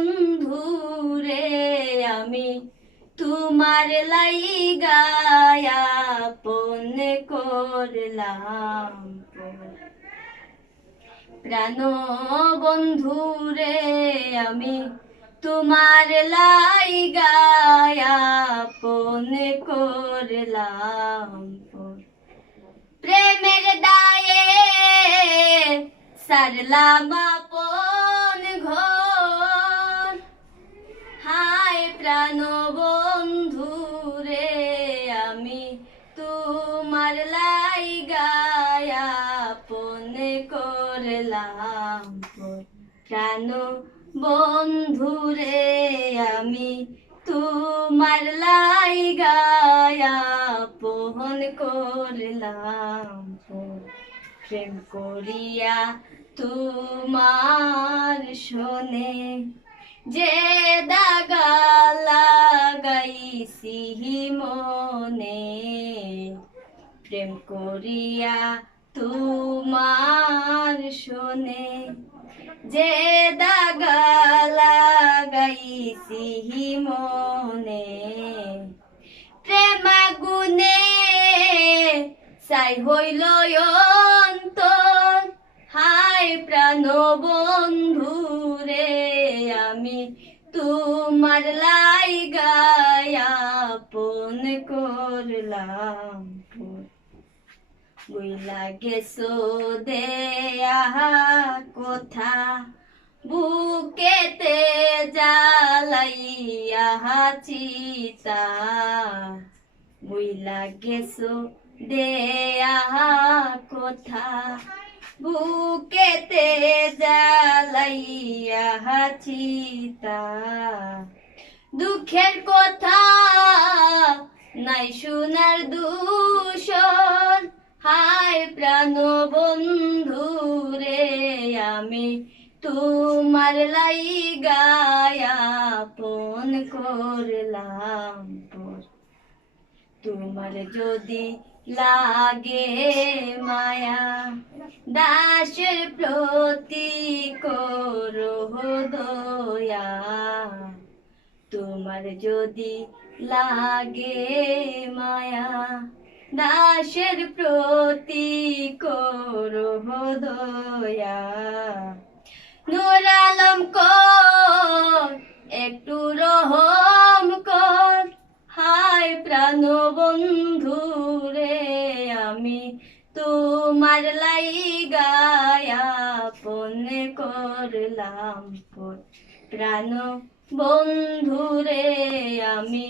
বন্ধু রে আমি তোমার লাইগা আপন করলাম প্রাণ বন্ধু রে আমি তোমার লাইগা আপন করলাম প্রেমের দায়ে সারলাম আপন ঘর হায় প্রাণ বন্ধু রে আমি তোমার লাইগা আপন করলাম প্রাণ বন্ধু রে আমি তোমার লাইগা আপন করলাম প্রেম করিয়া তোমার শোনে যে দাগা লাগাইছি মনে প্রেম করিয়া তোমার শোনে যে দাগা লাগাইছি মনে প্রেম আগুনে ছাই হইল অন্তর হায় প্রাণ বন্ধু রে আমি তোমার লাইগা আপন করলাম বুইলা গেছো দেয়া কথা বুকেতে জ্বালাইয়া চিতা বুইলা গেছো দেয়া কথা বুকেতে জ্বালাইয়া চিতা দুঃখের কথা নাই শোনার দূষণ হায় প্রাণ বন্ধু রে আমি তোমার লাইগা আপন করলাম তোমার যদি লাগে মায়া দাসের প্রতি করো দয়া তোমার যদি লাগে মায়া দাসের প্রতি করো দয়া নূর আলম কর একটু রহম কর হায় প্রাণ বন্ধু রে আমি তোমার লাইগা আপন করলাম প্রাণ বন্ধু রে আমি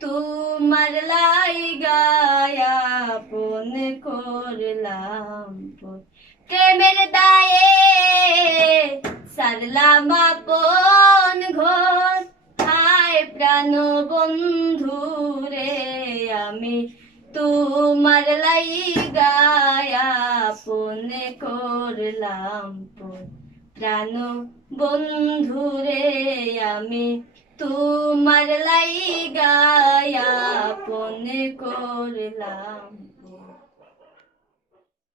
তোমার লাইগা আপন করলাম প্রেমের দায়ে সারলাম আপন ঘর হায় প্রাণ বন্ধু রে আমি তোমার লাইগা আপন করলাম প্রাণ বন্ধু রে আমি তোমার লাইগা আপন করলাম।